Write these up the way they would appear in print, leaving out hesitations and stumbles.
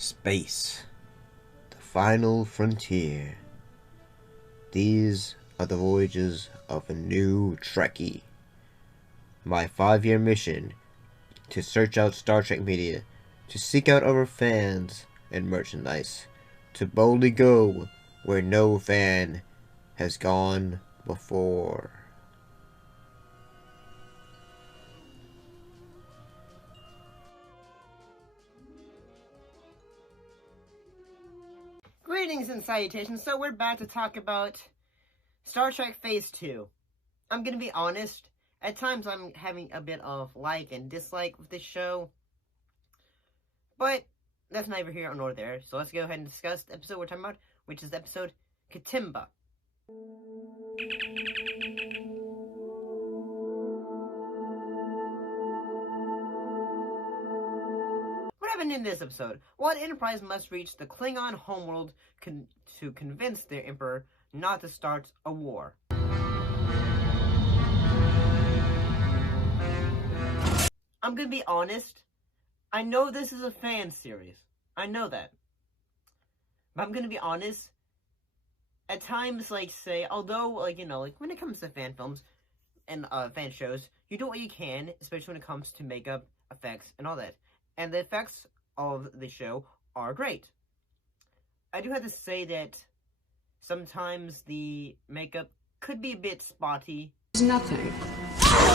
Space, the final frontier. These are the voyages of a new Trekkie. My 5-year mission to search out Star Trek media, to seek out our fans and merchandise, to boldly go where no fan has gone before. Greetings and salutations. So we're back to talk about Star Trek Phase 2. I'm gonna be honest, at times I'm having a bit of like and dislike with this show. But that's neither here nor there. So let's go ahead and discuss the episode we're talking about, which is episode Kitumba. What happened in this episode? Well, the Enterprise must reach the Klingon homeworld to convince their Emperor not to start a war. I'm gonna be honest, I know this is a fan series. I know that. But I'm gonna be honest, at times, although, when it comes to fan films and fan shows, you do what you can, especially when it comes to makeup, effects, and all that. And the effects of the show are great. I do have to say that sometimes the makeup could be a bit spotty. Nothing.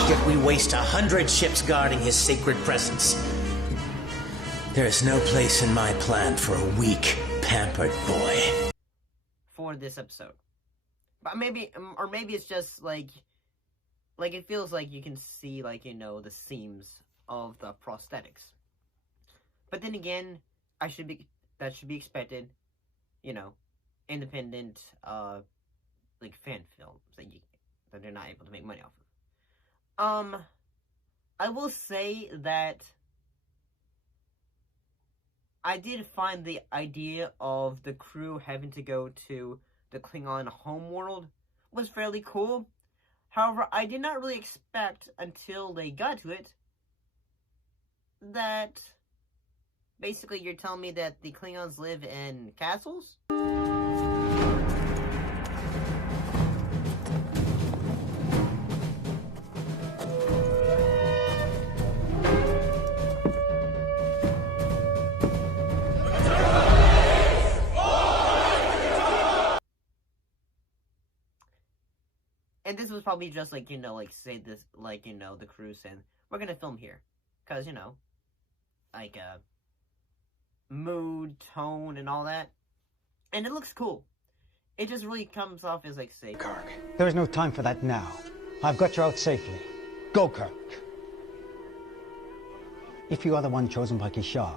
Yet we waste 100 ships guarding his sacred presence. There is no place in my plan for a weak, pampered boy. For this episode. But maybe it's just it feels like you can see, the seams of the prosthetics. But then again, that should be expected, independent, fan films that they're not able to make money off of. I will say that I did find the idea of the crew having to go to the Klingon homeworld was fairly cool. However, I did not really expect until they got to it that basically you're telling me that the Klingons live in castles? And this was probably just say this, the crew saying, we're gonna film here. Cause, mood, tone, and all that. And it looks cool. It just really comes off as, say, Kirk. There is no time for that now. I've got you out safely. Go, Kirk. If you are the one chosen by Kishar,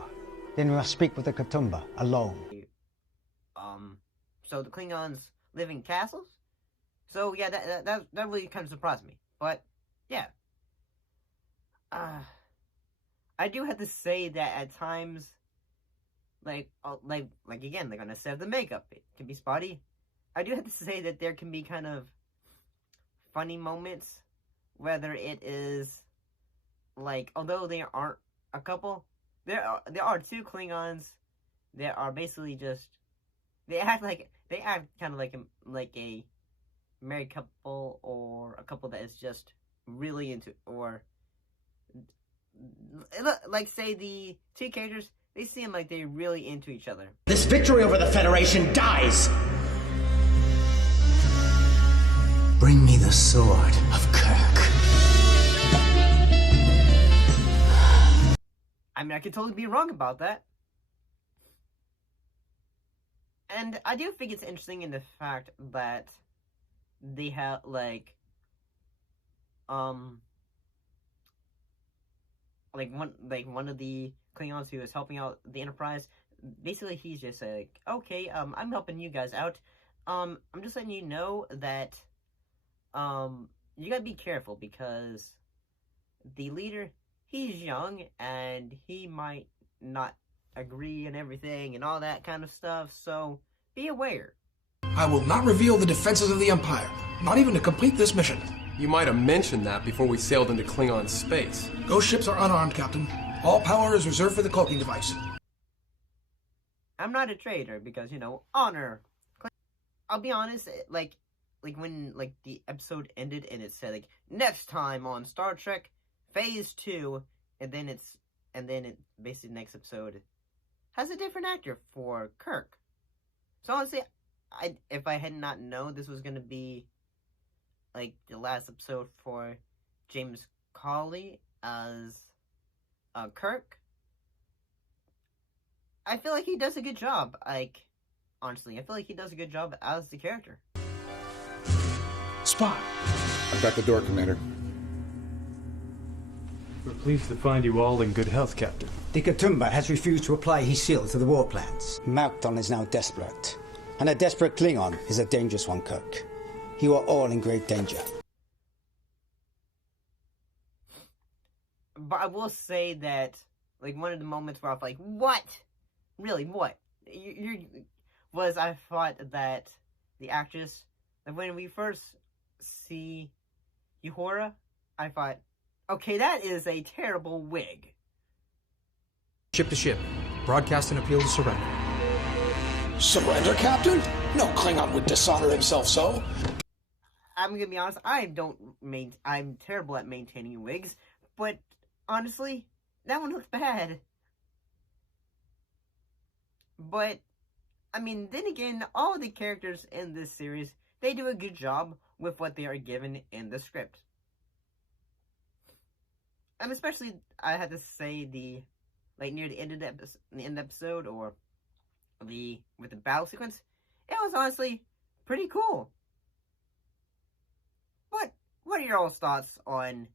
then we must speak with the Kitumba alone. So the Klingons live in castles? So, yeah, that really kind of surprised me. But, yeah. I do have to say that at times, again, on the set of the makeup, it can be spotty. I do have to say that there can be kind of funny moments, whether it is, although there aren't a couple, there are two Klingons that are basically just, they act kind of like a married couple, or a couple that is just really into, or say the two characters, they seem like they're really into each other. This victory over the Federation dies! Bring me the sword of Kirk. I mean, I could totally be wrong about that. And I do think it's interesting in the fact that they have, one of the Klingons who is helping out the Enterprise, basically he's just okay, I'm helping you guys out. I'm just letting you know that, you gotta be careful, because the leader, he's young, and he might not agree and everything, and all that kind of stuff, so be aware. I will not reveal the defenses of the Empire, not even to complete this mission. You might have mentioned that before we sailed into Klingon space. Ghost ships are unarmed, Captain. All power is reserved for the cloaking device. I'm not a traitor because, you know, honor. I'll be honest, like when like the episode ended and it said like next time on Star Trek Phase 2, and then it basically next episode has a different actor for Kirk. So honestly, if I had not known this was gonna be like the last episode for James Cawley as Kirk, I feel like he does a good job. Like, honestly, I feel like he does a good job as the character. Spot. I've got the door, Commander. We're pleased to find you all in good health, Captain. The Kitumba has refused to apply his seal to the war plans. Malkton is now desperate. And a desperate Klingon is a dangerous one, Kirk. You are all in great danger. But I will say that, like, one of the moments where I was like, what? Really, what? I thought that the actress, like, when we first see Uhura, I thought, okay, that is a terrible wig. Ship to ship. Broadcast an appeal to surrender. Surrender, Captain? No Klingon would dishonor himself so. I'm gonna be honest, I'm terrible at maintaining wigs, but honestly, that one looks bad. But, I mean, then again, all the characters in this series, they do a good job with what they are given in the script. And especially, I had to say near the end of the episode, or with the battle sequence, it was honestly pretty cool. What are your all's thoughts on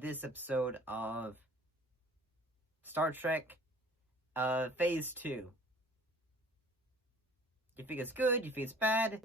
this episode of Star Trek Phase 2? You think it's good? You think it's bad?